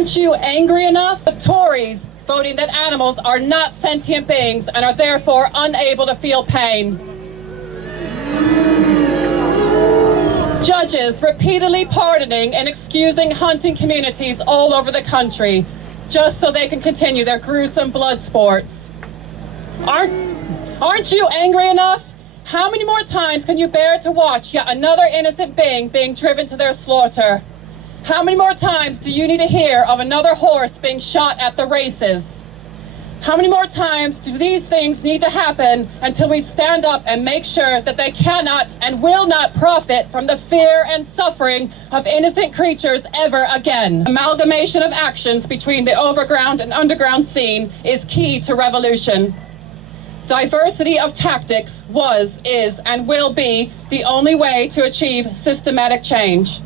Aren't you angry enough? The Tories voting that animals are not sentient beings and are therefore unable to feel pain. Judges repeatedly pardoning and excusing hunting communities all over the country just so they can continue their gruesome blood sports. Aren't you angry enough? How many more times can you bear to watch yet another innocent being being driven to their slaughter? How many more times do you need to hear of another horse being shot at the races? How many more times do these things need to happen until we stand up and make sure that they cannot and will not profit from the fear and suffering of innocent creatures ever again? Amalgamation of actions between the overground and underground scene is key to revolution. Diversity of tactics was, is, and will be the only way to achieve systematic change.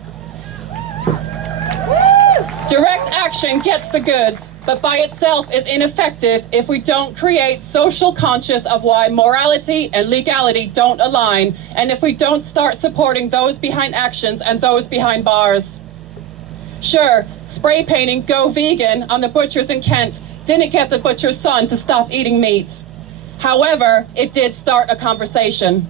Direct action gets the goods, but by itself is ineffective if we don't create social conscious of why morality and legality don't align, and if we don't start supporting those behind actions and those behind bars. Sure, spray painting "Go Vegan" on the butchers in Kent didn't get the butcher's son to stop eating meat. However, it did start a conversation.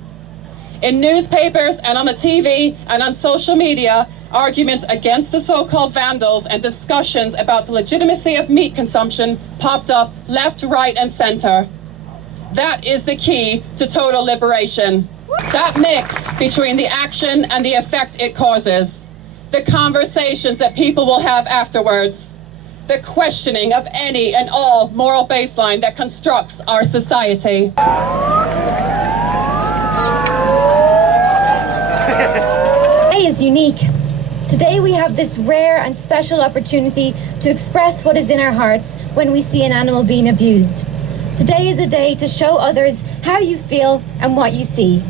In newspapers and on the TV and on social media, arguments against the so-called vandals and discussions about the legitimacy of meat consumption popped up left, right, and center. That is the key to total liberation. That mix between the action and the effect it causes. The conversations that people will have afterwards. The questioning of any and all moral baseline that constructs our society. Today is unique. Today we have this rare and special opportunity to express what is in our hearts when we see an animal being abused. Today is a day to show others how you feel and what you see.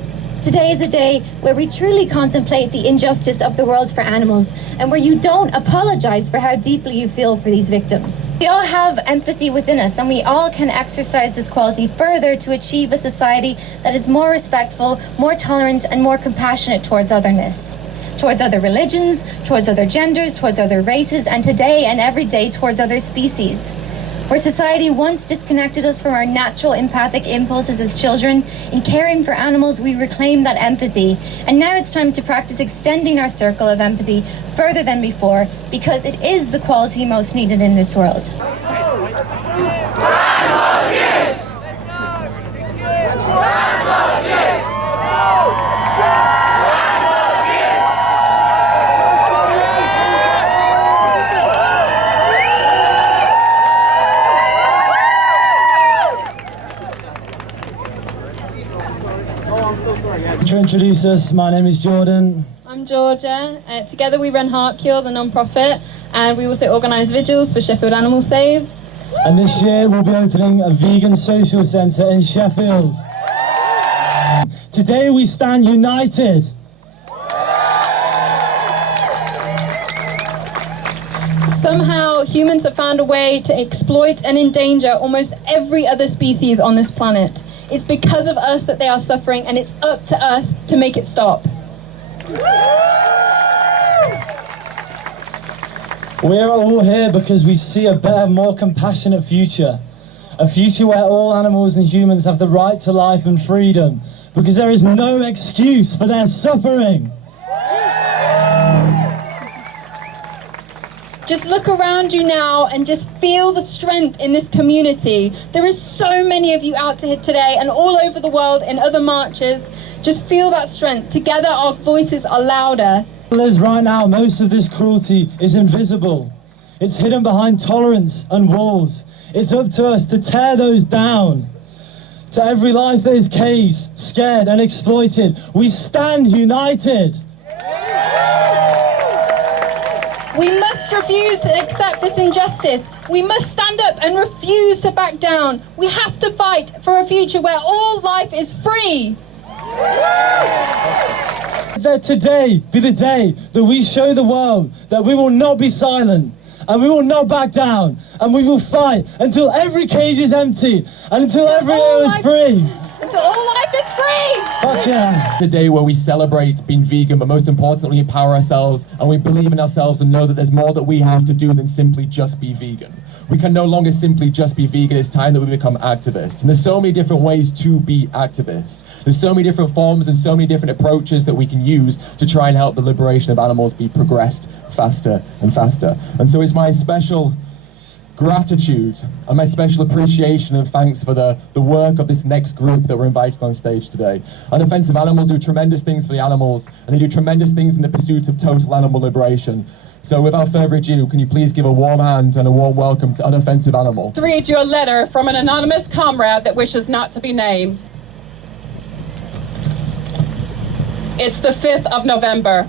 Today is a day where we truly contemplate the injustice of the world for animals and where you don't apologize for how deeply you feel for these victims. We all have empathy within us, and we all can exercise this quality further to achieve a society that is more respectful, more tolerant, and more compassionate towards otherness. Towards other religions, towards other genders, towards other races, and today and every day towards other species. Where society once disconnected us from our natural empathic impulses as children, in caring for animals we reclaim that empathy. And now it's time to practice extending our circle of empathy further than before, because it is the quality most needed in this world. To introduce us, my name is Jordan. I'm Georgia. Together we run Heart Cure, the non-profit, and we also organise vigils for Sheffield Animal Save. And this year we'll be opening a vegan social centre in Sheffield. Today we stand united. Somehow humans have found a way to exploit and endanger almost every other species on this planet. It's because of us that they are suffering, and it's up to us to make it stop. We are all here because we see a better, more compassionate future. A future where all animals and humans have the right to life and freedom, because there is no excuse for their suffering. Just look around you now and just feel the strength in this community. There is so many of you out today and all over the world in other marches. Just feel that strength. Together our voices are louder. Liz, right now, most of this cruelty is invisible. It's hidden behind tolerance and walls. It's up to us to tear those down. To every life that is caged, scared and exploited, we stand united. We must refuse to accept this injustice. We must stand up and refuse to back down. We have to fight for a future where all life is free. Let today be the day that we show the world that we will not be silent and we will not back down, and we will fight until every cage is empty and until every ear is free. until all life is free! Fuck yeah. The day where we celebrate being vegan, but most importantly, empower ourselves and we believe in ourselves and know that there's more that we have to do than simply just be vegan. We can no longer simply just be vegan. It's time that we become activists. And there's so many different ways to be activists. There's so many different forms and so many different approaches that we can use to try and help the liberation of animals be progressed faster and faster. And so it's my special gratitude and my special appreciation and thanks for the work of this next group that we're invited on stage today. Unoffensive Animal do tremendous things for the animals, and they do tremendous things in the pursuit of total animal liberation. So without further ado, can you please give a warm hand and a warm welcome to Unoffensive Animal. To read you a letter from an anonymous comrade that wishes not to be named. It's the 5th of November,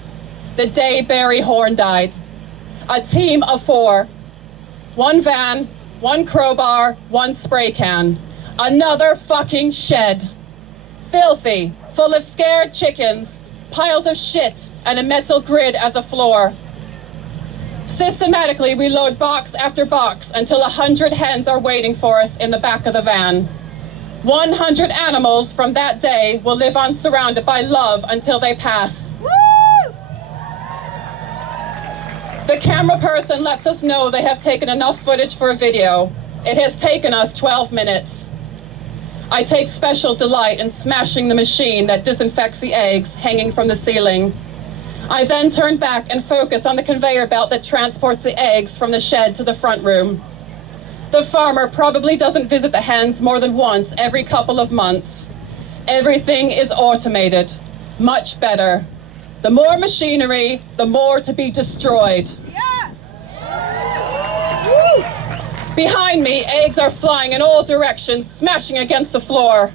the day Barry Horn died. A team of 4. 1 van, 1 crowbar, 1 spray can. Another fucking shed. Filthy, full of scared chickens, piles of shit, and a metal grid as a floor. Systematically, we load box after box until 100 hens are waiting for us in the back of the van. 100 animals from that day will live on surrounded by love until they pass. Woo! The camera person lets us know they have taken enough footage for a video. It has taken us 12 minutes. I take special delight in smashing the machine that disinfects the eggs hanging from the ceiling. I then turn back and focus on the conveyor belt that transports the eggs from the shed to the front room. The farmer probably doesn't visit the hens more than once every couple of months. Everything is automated, much better. The more machinery, the more to be destroyed. Yeah. Behind me, eggs are flying in all directions, smashing against the floor.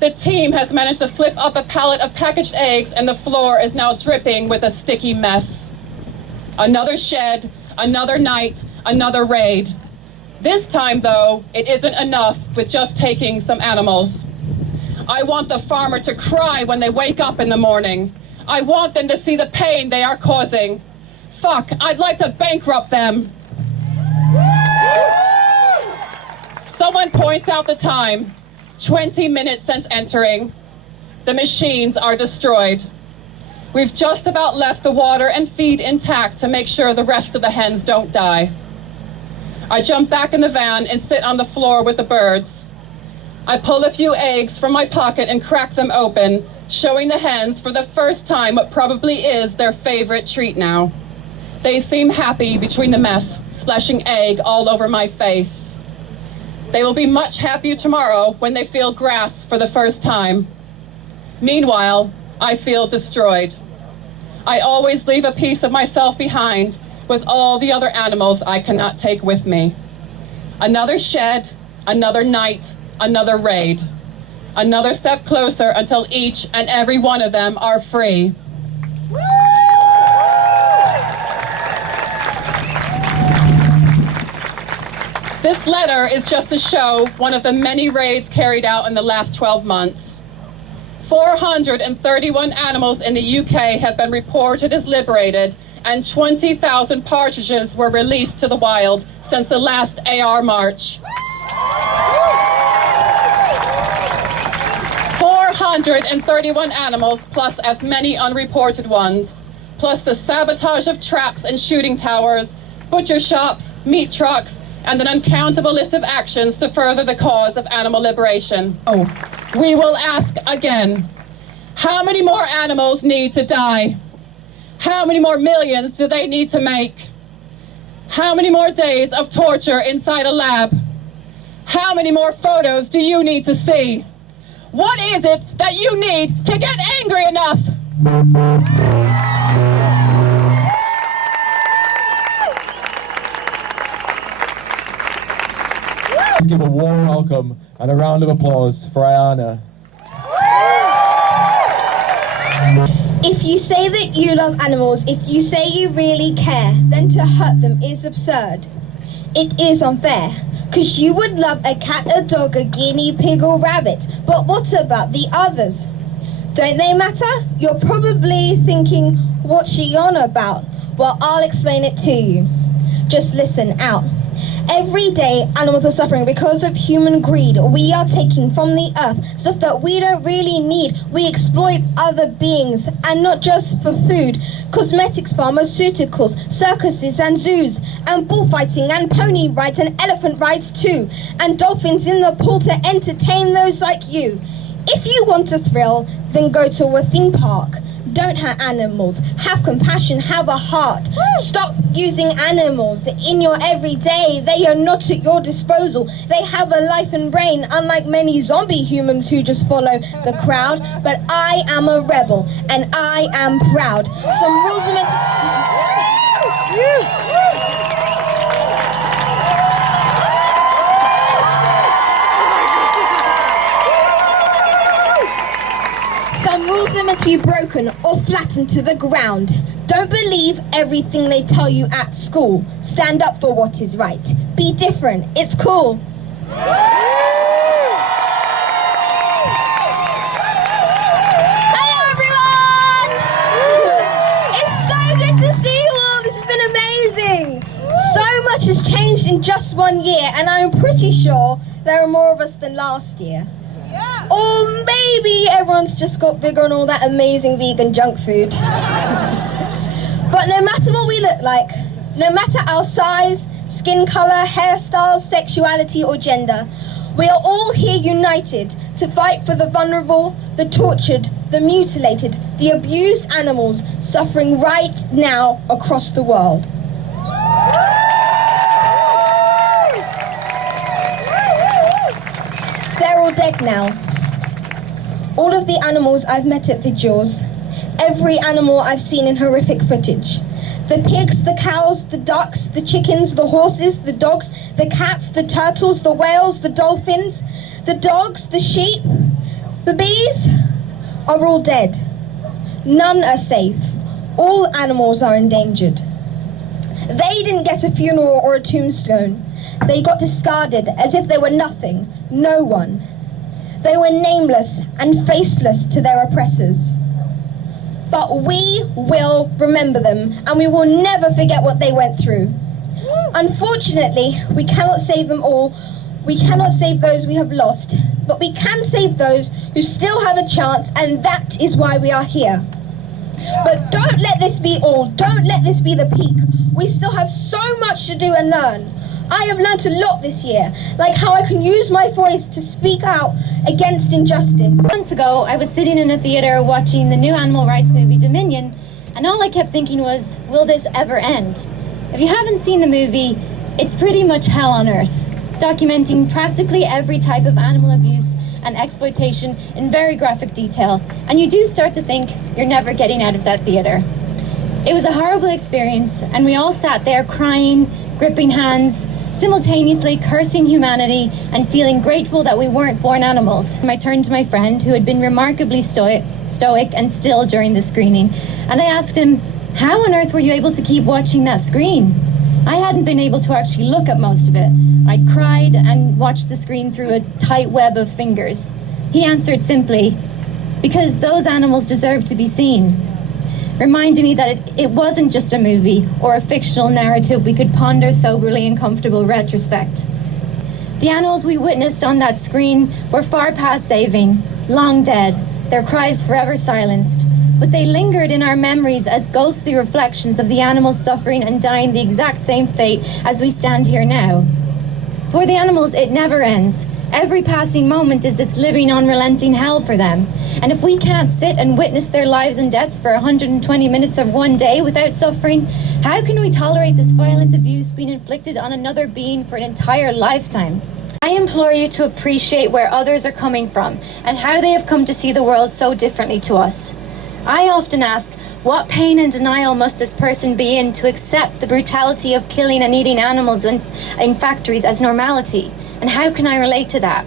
The team has managed to flip up a pallet of packaged eggs and the floor is now dripping with a sticky mess. Another shed, another night, another raid. This time, though, it isn't enough with just taking some animals. I want the farmer to cry when they wake up in the morning. I want them to see the pain they are causing. Fuck, I'd like to bankrupt them. Someone points out the time. 20 minutes since entering. The machines are destroyed. We've just about left the water and feed intact to make sure the rest of the hens don't die. I jump back in the van and sit on the floor with the birds. I pull a few eggs from my pocket and crack them open, showing the hens for the first time what probably is their favorite treat now. They seem happy between the mess, splashing egg all over my face. They will be much happier tomorrow when they feel grass for the first time. Meanwhile, I feel destroyed. I always leave a piece of myself behind with all the other animals I cannot take with me. Another shed, another night, another raid. Another step closer until each and every one of them are free. This letter is just to show one of the many raids carried out in the last 12 months. 431 animals in the UK have been reported as liberated, and 20,000 partridges were released to the wild since the last AR march. 431 animals, plus as many unreported ones, plus the sabotage of traps and shooting towers, butcher shops, meat trucks, and an uncountable list of actions to further the cause of animal liberation. Oh, we will ask again, how many more animals need to die? How many more millions do they need to make? How many more days of torture inside a lab? How many more photos do you need to see? What is it that you need to get angry enough? Let's give a warm welcome and a round of applause for Ayana. If you say that you love animals, if you say you really care, then to hurt them is absurd. It is unfair, because you would love a cat, a dog, a guinea pig or rabbit, but what about the others? Don't they matter? You're probably thinking, what's she on about? Well, I'll explain it to you. Just listen out. Every day, animals are suffering because of human greed. We are taking from the earth stuff that we don't really need. We exploit other beings, and not just for food. Cosmetics, pharmaceuticals, circuses and zoos, and bullfighting and pony rides and elephant rides too. And dolphins in the pool to entertain those like you. If you want a thrill, then go to a theme park. Don't hurt animals. Have compassion, have a heart. Stop using animals in your everyday. They are not at your disposal. They have a life and brain, unlike many zombie humans who just follow the crowd. But I am a rebel, and I am proud. Some rules are meant to... Some rules are meant to be broken or flattened to the ground. Don't believe everything they tell you at school. Stand up for what is right. Be different. It's cool. Hello, everyone! It's so good to see you all. This has been amazing. So much has changed in just 1 year, and I'm pretty sure there are more of us than last year. Or maybe everyone's just got bigger on all that amazing vegan junk food. But no matter what we look like, no matter our size, skin colour, hairstyles, sexuality or gender, we are all here united to fight for the vulnerable, the tortured, the mutilated, the abused animals suffering right now across the world. They're all dead now. All of the animals I've met at vigils, every animal I've seen in horrific footage. The pigs, the cows, the ducks, the chickens, the horses, the dogs, the cats, the turtles, the whales, the dolphins, the dogs, the sheep, the bees are all dead. None are safe. All animals are endangered. They didn't get a funeral or a tombstone. They got discarded as if they were nothing, no one. They were nameless and faceless to their oppressors. But we will remember them, and we will never forget what they went through. Unfortunately, we cannot save them all. We cannot save those we have lost, but we can save those who still have a chance, and that is why we are here. But don't let this be all. Don't let this be the peak. We still have so much to do and learn. I have learned a lot this year, like how I can use my voice to speak out against injustice. Months ago, I was sitting in a theatre watching the new animal rights movie Dominion, and all I kept thinking was, will this ever end? If you haven't seen the movie, it's pretty much hell on earth, documenting practically every type of animal abuse and exploitation in very graphic detail, and you do start to think you're never getting out of that theatre. It was a horrible experience, and we all sat there crying, gripping hands, simultaneously cursing humanity and feeling grateful that we weren't born animals. I turned to my friend, who had been remarkably stoic and still during the screening, and I asked him, how on earth were you able to keep watching that screen? I hadn't been able to actually look at most of it. I'd cried and watched the screen through a tight web of fingers. He answered simply, because those animals deserve to be seen. Reminding me that it wasn't just a movie or a fictional narrative we could ponder soberly in comfortable retrospect. The animals we witnessed on that screen were far past saving, long dead, their cries forever silenced, but they lingered in our memories as ghostly reflections of the animals suffering and dying the exact same fate as we stand here now. For the animals, it never ends. Every passing moment is this living, unrelenting hell for them. And if we can't sit and witness their lives and deaths for 120 minutes of one day without suffering, how can we tolerate this violent abuse being inflicted on another being for an entire lifetime? I implore you to appreciate where others are coming from and how they have come to see the world so differently to us. I often ask, what pain and denial must this person be in to accept the brutality of killing and eating animals in factories as normality? And how can I relate to that?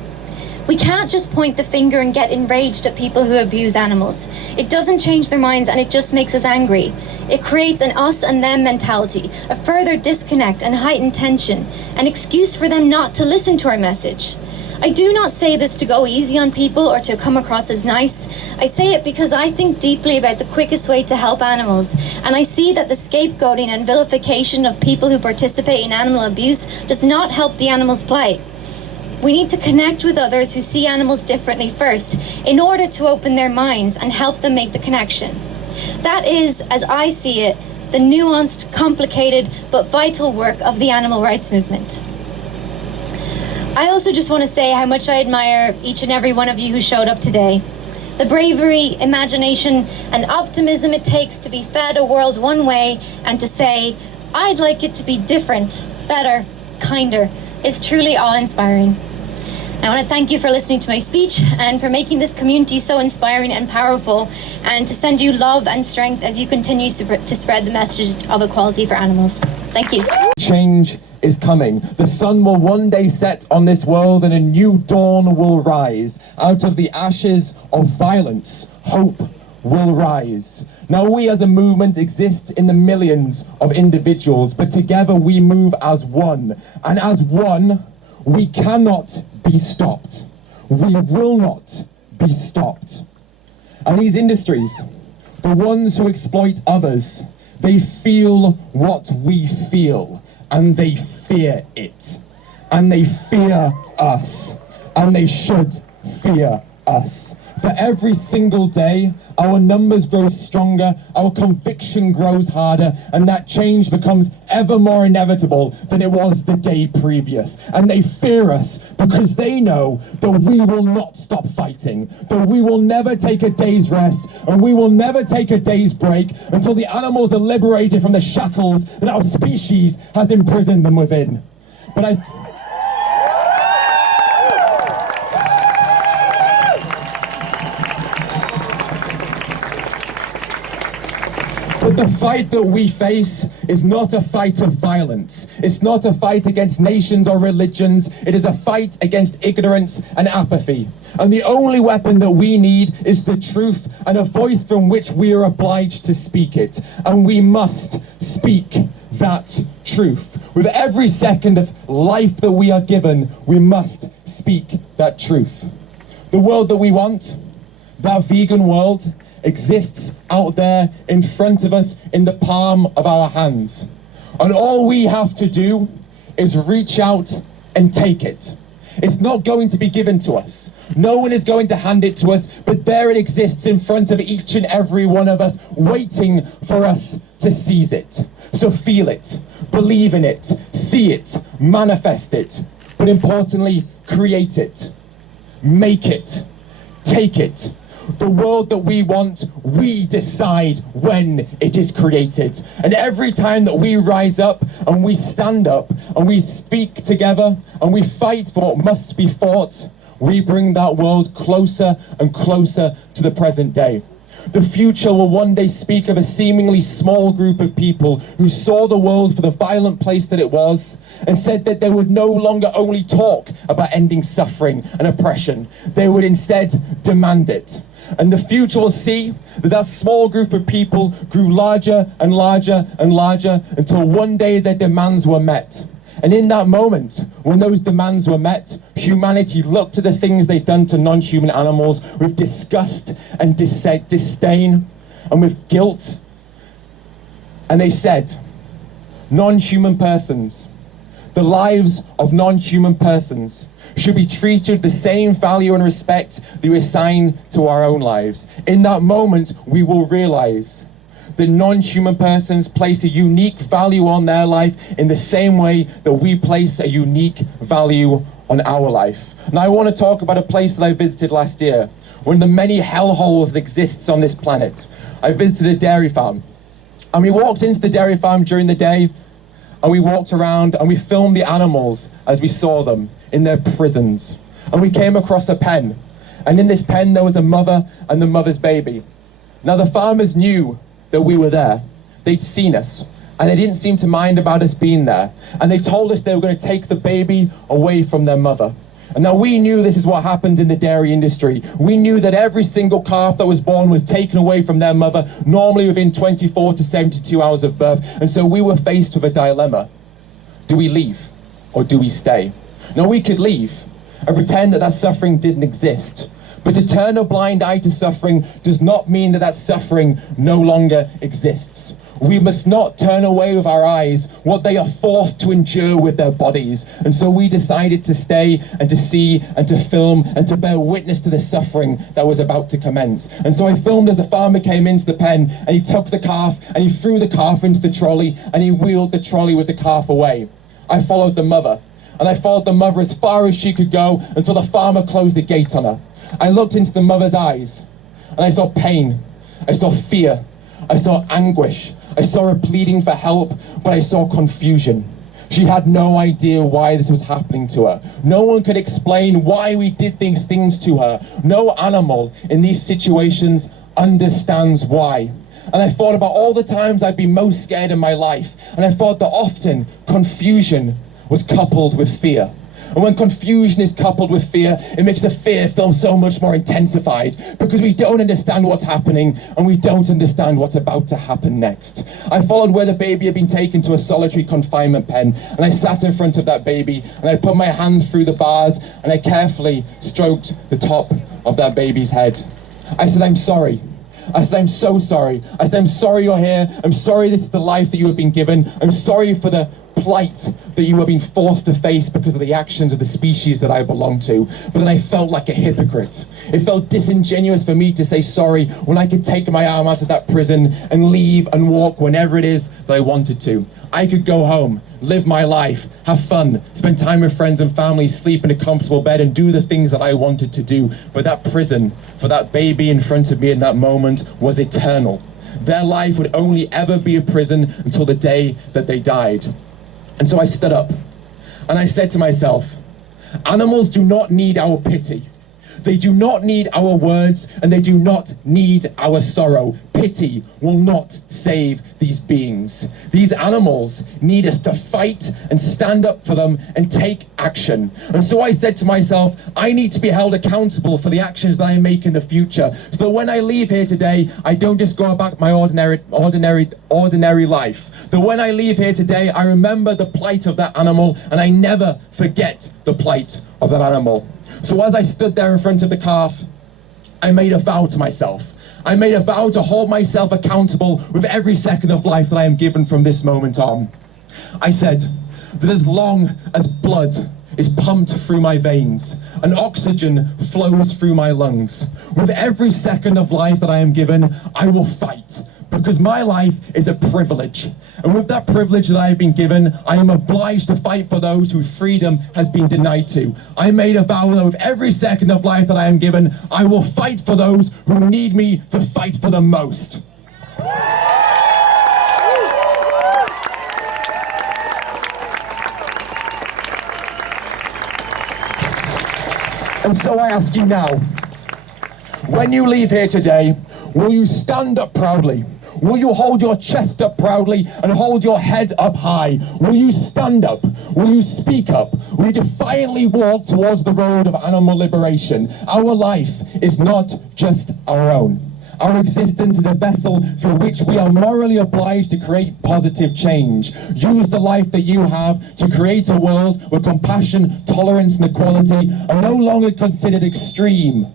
We can't just point the finger and get enraged at people who abuse animals. It doesn't change their minds, and it just makes us angry. It creates an us and them mentality, a further disconnect and heightened tension, an excuse for them not to listen to our message. I do not say this to go easy on people or to come across as nice. I say it because I think deeply about the quickest way to help animals, and I see that the scapegoating and vilification of people who participate in animal abuse does not help the animals' plight. We need to connect with others who see animals differently first, in order to open their minds and help them make the connection. That is, as I see it, the nuanced, complicated, but vital work of the animal rights movement. I also just want to say how much I admire each and every one of you who showed up today. The bravery, imagination, and optimism it takes to be fed a world one way and to say, I'd like it to be different, better, kinder, is truly awe-inspiring. I want to thank you for listening to my speech and for making this community so inspiring and powerful, and to send you love and strength as you continue to spread the message of equality for animals. Thank you. Change is coming. The sun will one day set on this world and a new dawn will rise. Out of the ashes of violence, hope will rise. Now we as a movement exist in the millions of individuals, but together we move as one. And as one, we cannot be stopped. We will not be stopped. And these industries, the ones who exploit others, they feel what we feel, and they fear it. And they fear us. And they should fear us. For every single day, our numbers grow stronger, our conviction grows harder, and that change becomes ever more inevitable than it was the day previous. And they fear us because they know that we will not stop fighting, that we will never take a day's rest, and we will never take a day's break until the animals are liberated from the shackles that our species has imprisoned them within. But the fight that we face is not a fight of violence. It's not a fight against nations or religions. It is a fight against ignorance and apathy. And the only weapon that we need is the truth and a voice from which we are obliged to speak it. And we must speak that truth. With every second of life that we are given, we must speak that truth. The world that we want, that vegan world, exists out there in front of us in the palm of our hands. And all we have to do is reach out and take it. It's not going to be given to us. No one is going to hand it to us, but there it exists in front of each and every one of us, waiting for us to seize it. So feel it, believe in it, see it, manifest it, but importantly, create it, make it, take it. The world that we want, we decide when it is created. And every time that we rise up and we stand up and we speak together and we fight for what must be fought, we bring that world closer and closer to the present day. The future will one day speak of a seemingly small group of people who saw the world for the violent place that it was and said that they would no longer only talk about ending suffering and oppression, they would instead demand it. And the future will see that that small group of people grew larger and larger and larger until one day their demands were met. And in that moment, when those demands were met, humanity looked at the things they'd done to non-human animals with disgust and disdain and with guilt. And they said, non-human persons, the lives of non-human persons should be treated with the same value and respect that we assign to our own lives. In that moment, we will realize that non-human persons place a unique value on their life in the same way that we place a unique value on our life. Now I want to talk about a place that I visited last year, one of the many hellholes that exists on this planet. I visited a dairy farm, and we walked into the dairy farm during the day, and we walked around and we filmed the animals as we saw them in their prisons. And we came across a pen, and in this pen there was a mother and the mother's baby. Now the farmers knew that we were there. They'd seen us, and they didn't seem to mind about us being there. And they told us they were going to take the baby away from their mother. And now we knew this is what happened in the dairy industry. We knew that every single calf that was born was taken away from their mother, normally within 24 to 72 hours of birth. And so we were faced with a dilemma. Do we leave or do we stay? Now we could leave, and pretend that that suffering didn't exist. But to turn a blind eye to suffering does not mean that that suffering no longer exists. We must not turn away with our eyes what they are forced to endure with their bodies. And so we decided to stay and to see and to film and to bear witness to the suffering that was about to commence. And so I filmed as the farmer came into the pen, and he took the calf and he threw the calf into the trolley and he wheeled the trolley with the calf away. I followed the mother, and I followed the mother as far as she could go until the farmer closed the gate on her. I looked into the mother's eyes and I saw pain, I saw fear, I saw anguish, I saw her pleading for help, but I saw confusion. She had no idea why this was happening to her. No one could explain why we did these things to her. No animal in these situations understands why. And I thought about all the times I'd been most scared in my life, and I thought that often confusion was coupled with fear. And when confusion is coupled with fear, it makes the fear feel so much more intensified, because we don't understand what's happening and we don't understand what's about to happen next. I followed where the baby had been taken to a solitary confinement pen, and I sat in front of that baby and I put my hand through the bars and I carefully stroked the top of that baby's head. I said, "I'm sorry." I said, "I'm so sorry." I said, "I'm sorry you're here. I'm sorry this is the life that you have been given. I'm sorry for the plight that you have been forced to face because of the actions of the species that I belong to." But then I felt like a hypocrite. It felt disingenuous for me to say sorry when I could take my arm out of that prison and leave and walk whenever it is that I wanted to. I could go home, live my life, have fun, spend time with friends and family, sleep in a comfortable bed and do the things that I wanted to do. But that prison, for that baby in front of me in that moment, was eternal. Their life would only ever be a prison until the day that they died. And so I stood up and I said to myself, animals do not need our pity. They do not need our words, and they do not need our sorrow. Pity will not save these beings. These animals need us to fight and stand up for them and take action. And so I said to myself, I need to be held accountable for the actions that I make in the future, so that when I leave here today, I don't just go about my ordinary life. That when I leave here today, I remember the plight of that animal, and I never forget the plight of that animal. So as I stood there in front of the calf, I made a vow to myself. I made a vow to hold myself accountable with every second of life that I am given from this moment on. I said that as long as blood is pumped through my veins and oxygen flows through my lungs, with every second of life that I am given, I will fight. Because my life is a privilege. And with that privilege that I have been given, I am obliged to fight for those whose freedom has been denied to. I made a vow that with every second of life that I am given, I will fight for those who need me to fight for them most. And so I ask you now, when you leave here today, will you stand up proudly? Will you hold your chest up proudly and hold your head up high? Will you stand up? Will you speak up? Will you defiantly walk towards the road of animal liberation? Our life is not just our own. Our existence is a vessel through which we are morally obliged to create positive change. Use the life that you have to create a world where compassion, tolerance, and equality are no longer considered extreme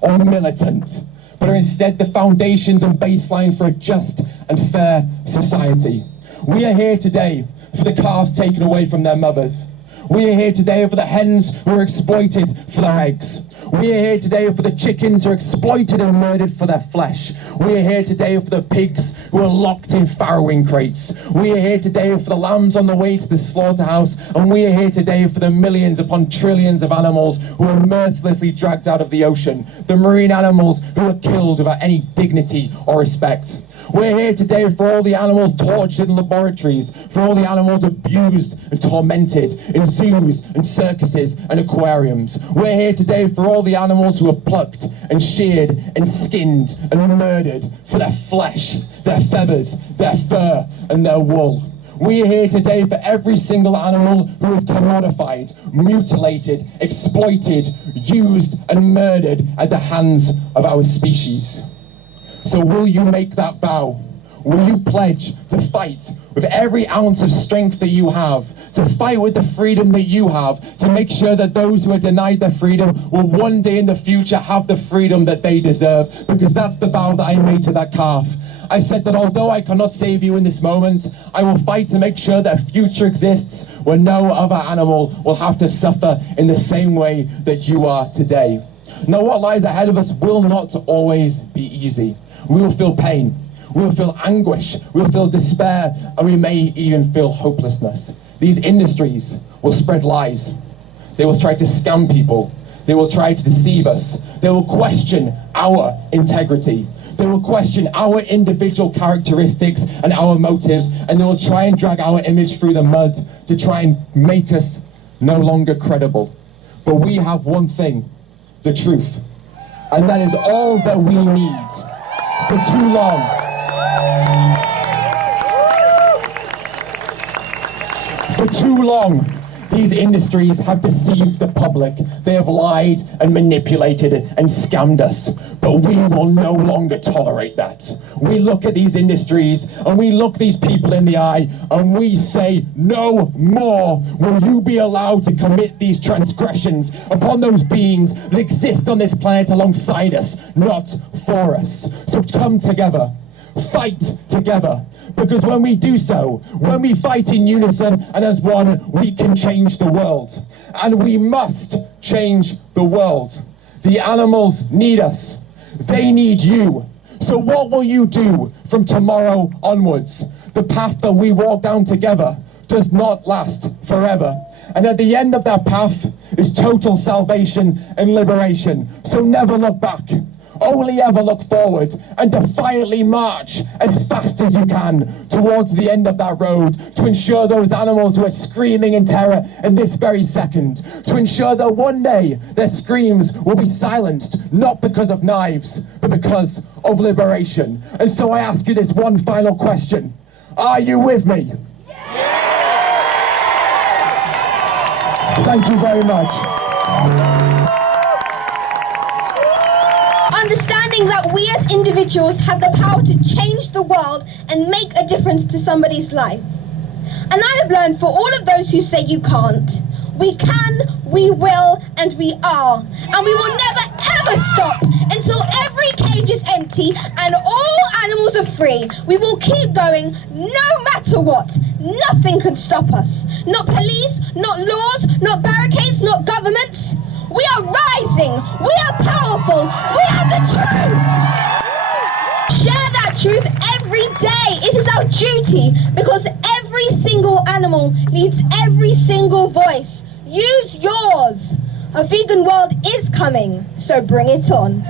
or militant, but are instead the foundations and baseline for a just and fair society. We are here today for the calves taken away from their mothers. We are here today for the hens who are exploited for their eggs. We are here today for the chickens who are exploited and murdered for their flesh. We are here today for the pigs who are locked in farrowing crates. We are here today for the lambs on the way to the slaughterhouse. And we are here today for the millions upon trillions of animals who are mercilessly dragged out of the ocean. The marine animals who are killed without any dignity or respect. We're here today for all the animals tortured in laboratories, for all the animals abused and tormented in zoos and circuses and aquariums. We're here today for all the animals who are plucked and sheared and skinned and murdered for their flesh, their feathers, their fur and their wool. We are here today for every single animal who is commodified, mutilated, exploited, used and murdered at the hands of our species. So will you make that vow? will you pledge to fight with every ounce of strength that you have, to fight with the freedom that you have, to make sure that those who are denied their freedom will one day in the future have the freedom that they deserve? Because that's the vow that I made to that calf. I said that although I cannot save you in this moment, I will fight to make sure that a future exists where no other animal will have to suffer in the same way that you are today. Now, what lies ahead of us will not always be easy. We will feel pain, we will feel anguish, we will feel despair, and we may even feel hopelessness. These industries will spread lies. They will try to scam people. They will try to deceive us. They will question our integrity. They will question our individual characteristics and our motives, and they will try and drag our image through the mud to try and make us no longer credible. But we have one thing, the truth. And that is all that we need. For too long, these industries have deceived the public. They have lied and manipulated and scammed us. But we will no longer tolerate that. We look at these industries and we look these people in the eye and we say, no more will you be allowed to commit these transgressions upon those beings that exist on this planet alongside us, not for us. So come together, fight together. Because when we do so, when we fight in unison and as one, we can change the world. And we must change the world. The animals need us. They need you. So what will you do from tomorrow onwards? The path that we walk down together does not last forever. And at the end of that path is total salvation and liberation. So never look back. Only ever look forward and defiantly march as fast as you can towards the end of that road, to ensure those animals who are screaming in terror in this very second, to ensure that one day their screams will be silenced, not because of knives, but because of liberation. And so I ask you this one final question. Are you with me? Thank you very much. Understanding that we as individuals have the power to change the world and make a difference to somebody's life. And I have learned, for all of those who say you can't, we can, we will, and we are. And we will never ever stop until every cage is empty and all animals are free. We will keep going no matter what. Nothing can stop us. Not police, not laws, not barricades, not governments. We are rising. We are powerful. We have the truth. Share that truth every day. It is our duty, because every single animal needs every single voice. Use yours. A vegan world is coming, so bring it on.